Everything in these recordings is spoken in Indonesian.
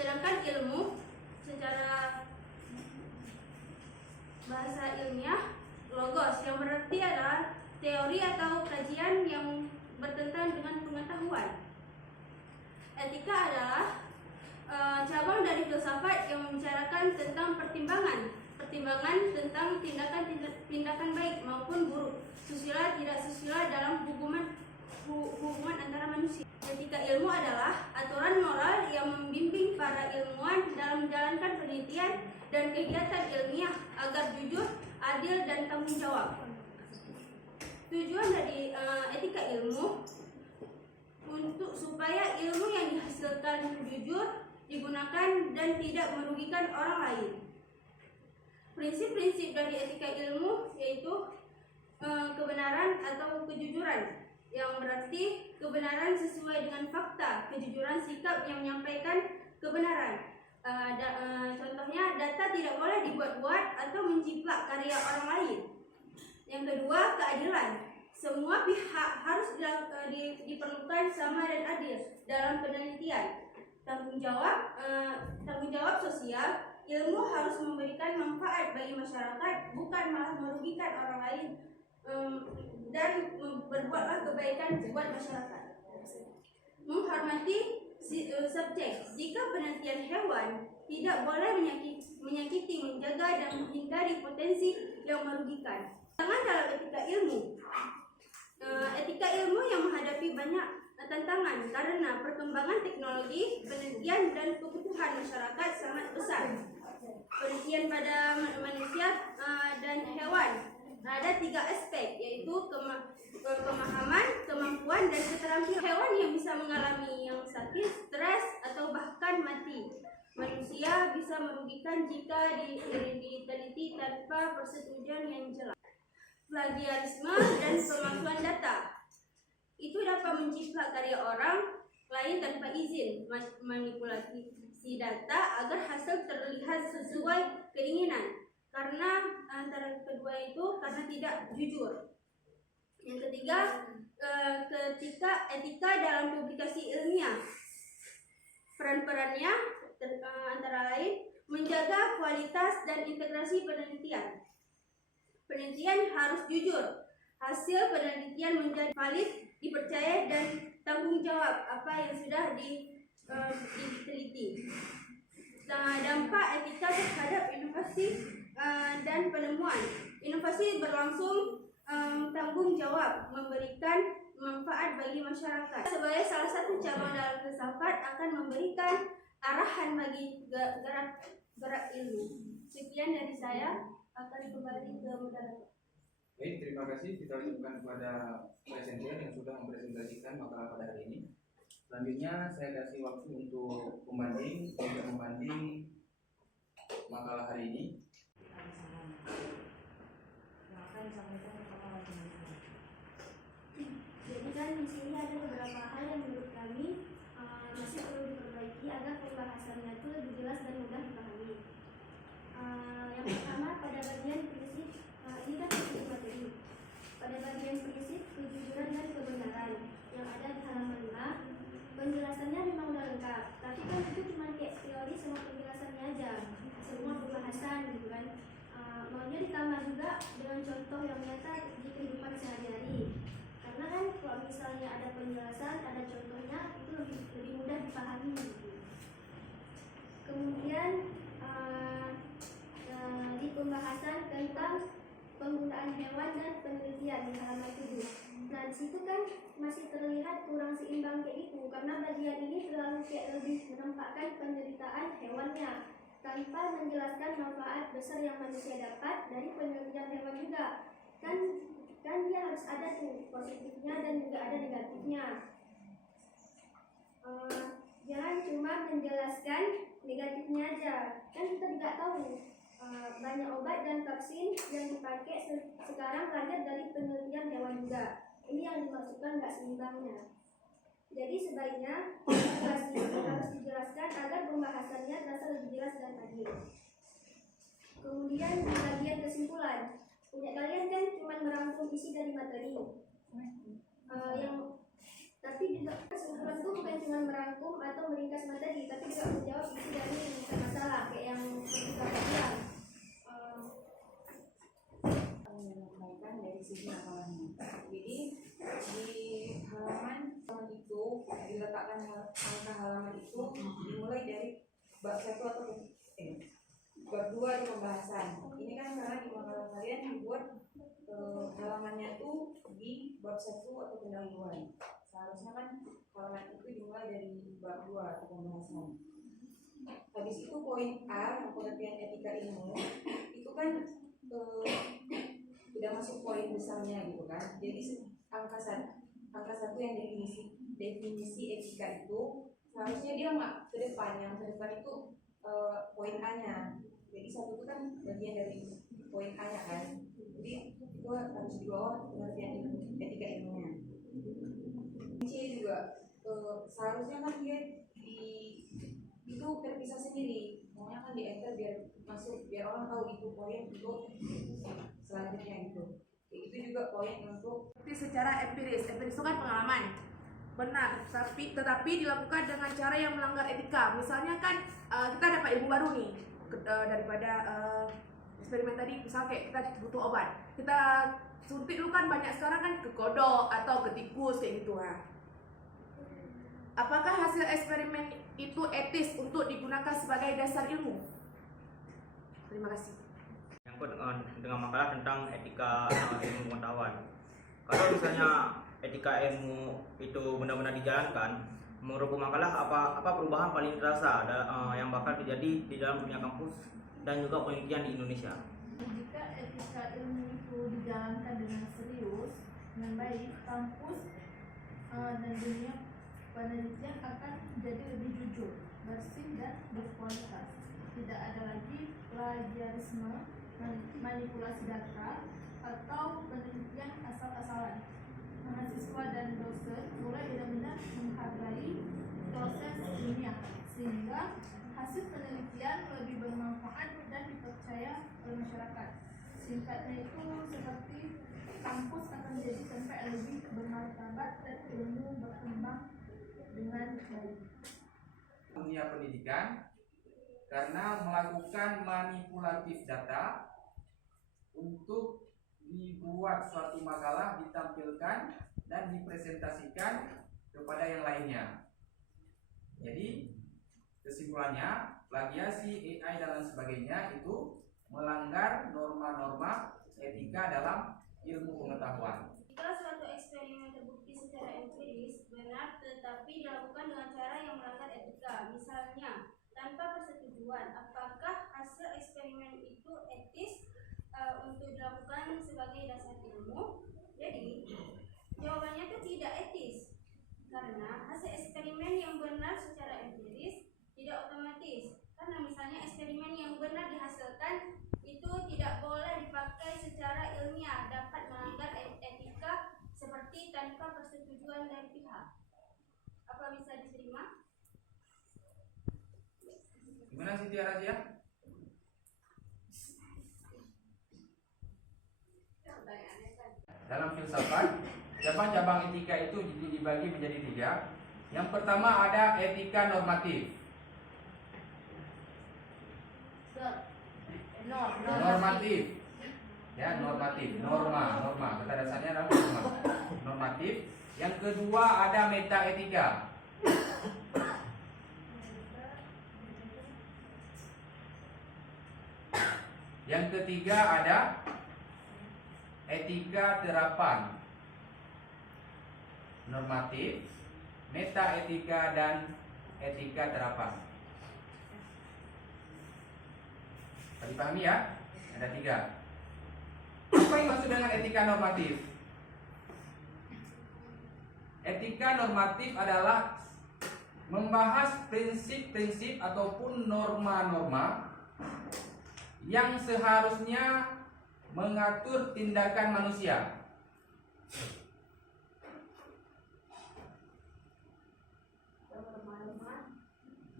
Sedangkan ilmu secara bahasa ilmiah logos, yang berarti adalah teori atau kajian yang bertentangan dengan pengetahuan. Etika adalah cabang dari filsafat yang membicarakan tentang pertimbangan tentang tindakan baik maupun buruk, susila tidak susila dalam hubungan antara manusia. Etika ilmu adalah aturan moral yang membimbing para ilmuwan dalam menjalankan penelitian dan kegiatan ilmiah agar jujur, adil, dan tanggung jawab. Tujuan dari etika ilmu supaya ilmu yang dihasilkan jujur, digunakan, dan tidak merugikan orang lain. Prinsip-prinsip dari etika ilmu yaitu kebenaran atau kejujuran, yang berarti kebenaran sesuai dengan fakta, kejujuran sikap yang menyampaikan kebenaran. Contohnya, data tidak boleh dibuat-buat atau menjiplak karya orang lain. Yang kedua, keadilan. Semua pihak harus diperlukan sama dan adil dalam penelitian. Tanggung jawab sosial. Ilmu harus memberikan manfaat bagi masyarakat, bukan malah merugikan orang lain, dan berbuatlah kebaikan buat masyarakat. Menghormati subjek. Jika penelitian hewan, tidak boleh menyakiti, menjaga, dan menghindari potensi yang merugikan. Tantangan dalam etika ilmu. Etika ilmu yang menghadapi banyak tantangan karena perkembangan teknologi, penelitian, dan kebutuhan masyarakat sangat besar. Penelitian pada manusia dan hewan ada 3 aspek, yaitu pemahaman, kemampuan, dan keterampilan. Hewan yang bisa mengalami yang sakit, stres, atau bahkan mati. Manusia bisa merugikan jika diteliti tanpa persetujuan yang jelas. Plagiarisme dan pemalsuan data. Itu dapat menjiplak karya orang lain tanpa izin, manipulasi data agar hasil terlihat sesuai keinginan. Karena antara kedua itu karena tidak jujur. Yang ketiga, etika dalam publikasi ilmiah. Peran-perannya antara lain menjaga kualitas dan integrasi penelitian. Penelitian harus jujur. Hasil penelitian menjadi valid, dipercaya, dan tanggung jawab apa yang sudah diteliti. Dampak etika terhadap inovasi dan penemuan. Inovasi berlangsung tanggung jawab, memberikan manfaat bagi masyarakat. Sebagai salah satu cabang dalam filsafat akan memberikan arahan bagi gerak ilmu. Sekian dari saya, akan kembali ke moderator. Baik, terima kasih kita ucapkan kepada presenter yang sudah mempresentasikan makalah pada hari ini. Selanjutnya saya kasih waktu untuk membanding makalah hari ini. Jadi kan di sini ada beberapa hal yang menurut kami masih perlu diperbaiki agar pembahasannya itu lebih jelas dan mudah dipahami. Yang pertama, pada bagian prinsip, ini kan prinsip materi. Pada bagian prinsip kejujuran dan kebenaran yang ada di halaman 5, penjelasannya memang udah lengkap, tapi kan itu cuma kayak teori sama penjelasannya aja, semua pembahasan gitu kan. Maunya ditambah juga dengan contoh yang nyata di kehidupan sehari-hari. Karena kan kalau misalnya ada penjelasan, ada contohnya, itu lebih mudah dipahami gitu. Kemudian di pembahasan tentang penggunaan hewan dan penelitian di halaman 7. Nah, di situ kan masih terlihat kurang seimbang kayak gitu, karena bagian ini terlalu kayak lebih menempatkan penderitaan hewannya tanpa menjelaskan manfaat besar yang manusia dapat dari penelitian hewan juga. Kan dia harus ada tuh positifnya dan juga ada negatifnya. Jangan cuma menjelaskan negatifnya aja. Kan kita tidak tahu banyak obat dan vaksin yang dipakai sekarang lahir dari penelitian hewan juga. Ini yang dimaksudkan nggak seimbangnya. Jadi sebaiknya regulasi ini harus dijelaskan agar pembahasannya terasa lebih jelas dan adil. Kemudian di bagian kesimpulan, punya kalian kan cuma merangkum isi dari materi. Tapi juga kesimpulan itu bukan cuma merangkum atau meringkas materi, tapi juga menjawab isi dari masalah kayak yang seperti kakak bilang. Menyampaikan dari sisi hafalannya. Jadi di halaman itu diletakkan angka halaman itu dimulai dari bab 1 atau bab 2 di pembahasan. Ini kan karena di makalah kalian dibuat halamannya tuh di bab 1 atau pendahuluan. Seharusnya kan halaman itu dimulai dari bab 2 atau pembahasan. Habis itu poin A, pengertian etika ilmu, itu kan udah masuk poin besarnya gitu kan. Jadi angka satu yang definisi etika itu seharusnya dia nggak ke depan, yang ke depan itu poin A-nya. Jadi satu itu kan bagian dari poin A-nya kan. Jadi itu harus di bawah pengertian etika ilmunya. C juga seharusnya kan dia itu terpisah sendiri. Maunya kan di enter biar masuk, biar orang tahu itu poin untuk selanjutnya gitu. Itu juga poin untuk Secara empiris itu kan pengalaman. Benar, tetapi dilakukan dengan cara yang melanggar etika. Misalnya kan kita dapat ilmu baru nih daripada eksperimen tadi. Misalnya kayak kita butuh obat, kita suntik dulu kan banyak sekarang kan ke kodok atau ke tikus kayak gitu lah. Apakah hasil eksperimen itu etis untuk digunakan sebagai dasar ilmu? Terima kasih. Nyangkut dengan makalah tentang etika ilmu pengetahuan. Kalau misalnya etika ilmu itu benar-benar dijalankan, menurut makalah apa perubahan paling terasa yang bakal terjadi di dalam dunia kampus dan juga penelitian di Indonesia? Jika etika ilmu itu dijalankan dengan serius, dengan baik, kampus dan dunia penelitian akan menjadi lebih jujur, bersih dan berkualitas. Tidak ada lagi plagiarisme, manipulasi data, atau penelitian asal-asalan. Mahasiswa dan dosen mulai benar-benar menghargai proses ilmiah, sehingga hasil penelitian lebih bermanfaat dan dipercaya oleh masyarakat. Singkatnya itu seperti kampus akan menjadi tempat yang lebih bermartabat dan ilmu berkembang dengan baik. Dunia pendidikan karena melakukan manipulatif data untuk dibuat suatu makalah, ditampilkan dan dipresentasikan kepada yang lainnya. Jadi kesimpulannya, plagiasi, AI dan lain sebagainya itu melanggar norma-norma etika dalam ilmu pengetahuan. Jika suatu eksperimen terbukti secara empiris benar tetapi dilakukan dengan cara yang melanggar etika, misalnya tanpa persetujuan, apakah hasil eksperimen itu etis untuk dilakukan sebagai dasar ilmu? Jadi jawabannya itu tidak etis, karena hasil eksperimen yang benar secara empiris tidak otomatis. Karena misalnya eksperimen yang benar dihasilkan itu tidak boleh dipakai secara ilmiah, dapat melanggar etika seperti tanpa persetujuan dari pihak. Apa bisa diterima? Gimana Siti Arasia? Dalam filsafat, cabang-cabang etika itu dibagi menjadi 3. Yang pertama ada etika normatif. Normatif. Ya, normatif, norma. Kata dasarnya adalah norma. Normatif. Yang kedua ada metaetika. Yang ketiga ada etika terapan. Normatif, metaetika dan etika terapan. Dipahami ya? Ada 3. Apa yang maksud dengan etika normatif? Etika normatif adalah membahas prinsip-prinsip ataupun norma-norma yang seharusnya mengatur tindakan manusia.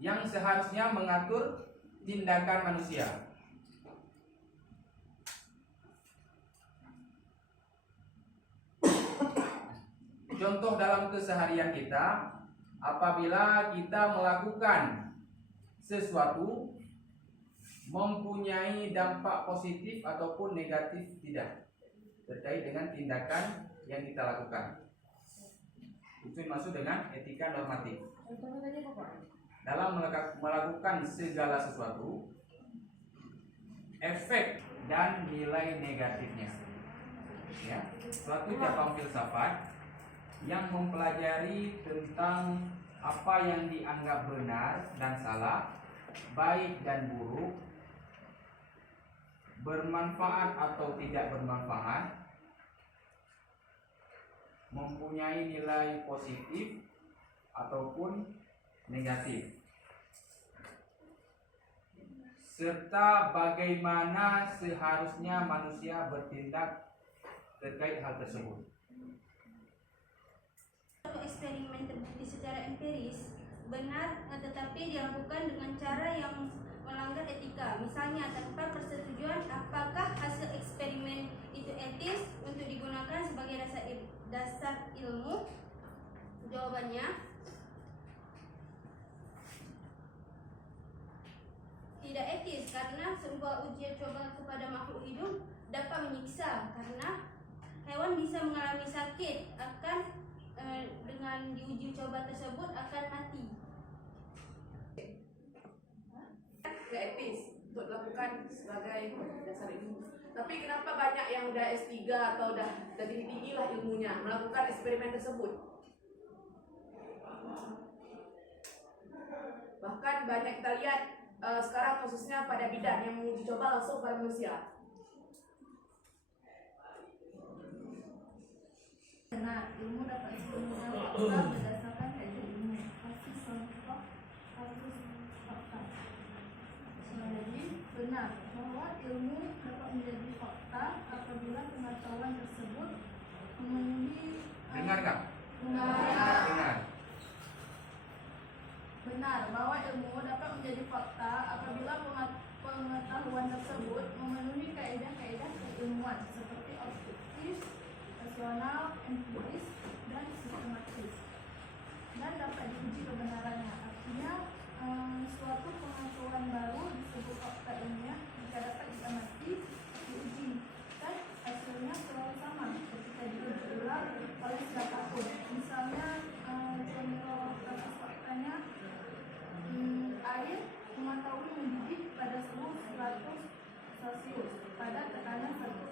Yang seharusnya mengatur tindakan manusia. contoh dalam keseharian kita, apabila kita melakukan sesuatu mempunyai dampak positif ataupun negatif tidak terkait dengan tindakan yang kita lakukan. Itu dimaksud dengan etika normatif. Dalam melakukan segala sesuatu, efek dan nilai negatifnya. Ya, suatu cabang filsafat yang mempelajari tentang apa yang dianggap benar dan salah, baik dan buruk, bermanfaat atau tidak bermanfaat, mempunyai nilai positif ataupun negatif, serta bagaimana seharusnya manusia bertindak terkait hal tersebut. Suatu eksperimen terbukti secara empiris benar, tetapi dilakukan dengan cara yang melanggar etika, misalnya tanpa persetujuan, apakah hasil eksperimen itu etis untuk digunakan sebagai dasar ilmu? Jawabannya tidak etis, karena sebuah uji coba kepada makhluk hidup dapat menyiksa, karena hewan bisa mengalami sakit dengan diuji coba tersebut akan mati. Gak etis untuk dilakukan sebagai dasar ilmu. Tapi kenapa banyak yang udah S3 atau udah tinggi lah ilmunya melakukan eksperimen tersebut? Bahkan banyak kita lihat sekarang khususnya pada bidan yang menguji coba langsung pada manusia. Nah, ilmu dapat sepenuhnya fakta berdasarkan kaidah ilmu. Kasih contoh kasus fakta. Jadi benar bahwa ilmu dapat menjadi fakta apabila pengetahuan tersebut memenuhi. Dengar Kak? Dengar. Dengar. Benar bahwa ilmu dapat menjadi fakta apabila pengetahuan tersebut memenuhi kaidah-kaidah keilmuan seperti objektif, rasional, empiris, dan sistematis, dan dapat diuji kebenarannya. Artinya suatu pengetahuan baru disebut fakta ilmiah jika dapat diamati, diuji, dan hasilnya selalu sama ketika diuji ulang oleh siapapun. Misalnya contoh kasus faktanya, air mengetahui mendidih pada suhu 100 Celcius pada tekanan 100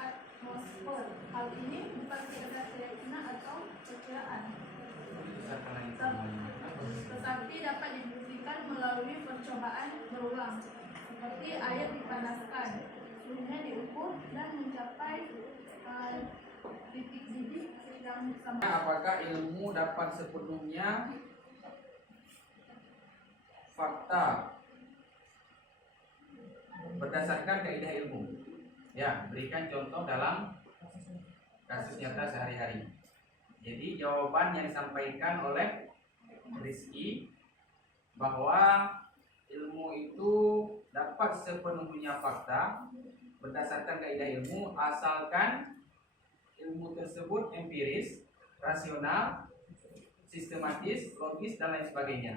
atmosfer. Hal ini bukan sekedar keyakinan atau perkiraan, tetapi dapat dibuktikan melalui percobaan berulang, seperti air dipanaskan, suhunya diukur dan mencapai titik didih yang sama. Apakah ilmu dapat sepenuhnya fakta berdasarkan kaidah ilmu? Ya, berikan contoh dalam kasus nyata sehari-hari. Jadi jawaban yang disampaikan oleh Rizky bahwa ilmu itu dapat sepenuhnya fakta berdasarkan kaidah ilmu asalkan ilmu tersebut empiris, rasional, sistematis, logis, dan lain sebagainya,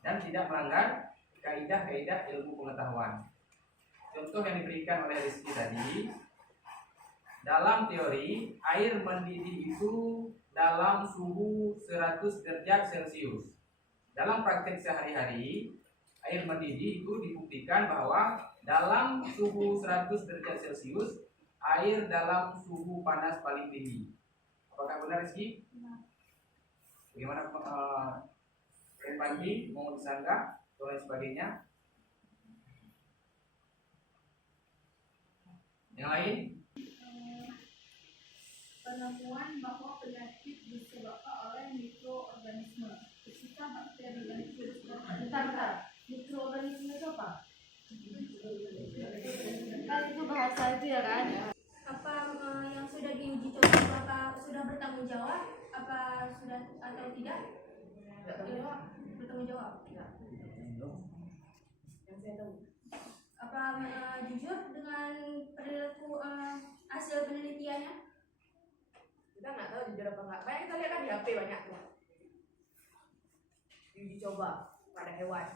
dan tidak melanggar kaidah-kaidah ilmu pengetahuan. Contoh yang diberikan oleh Rizky tadi, dalam teori air mendidih itu dalam suhu 100 derajat Celcius. Dalam praktek sehari-hari, air mendidih itu dibuktikan bahwa dalam suhu 100 derajat Celcius, air dalam suhu panas paling tinggi. Apakah benar Rizky? Bagaimana Panji mau disanggah dan lain sebagainya? Yang lain? Penemuan bahwa penyakit disebabkan oleh mikroorganisme. Ketika bakteri dan virus bentar. Mikroorganisme itu apa? Kan itu bahasa itu ya kan? Apa yang sudah diuji coba apa sudah bertanggung jawab? Apa sudah atau tidak? Bertanggung jawab. Yang saya tahu. Apa jujur dengan perilaku hasil penelitiannya? Kita nggak tahu jujur apa enggak. Banyak kita lihat kan di HP banyak tuh. Diuji coba pada hewan.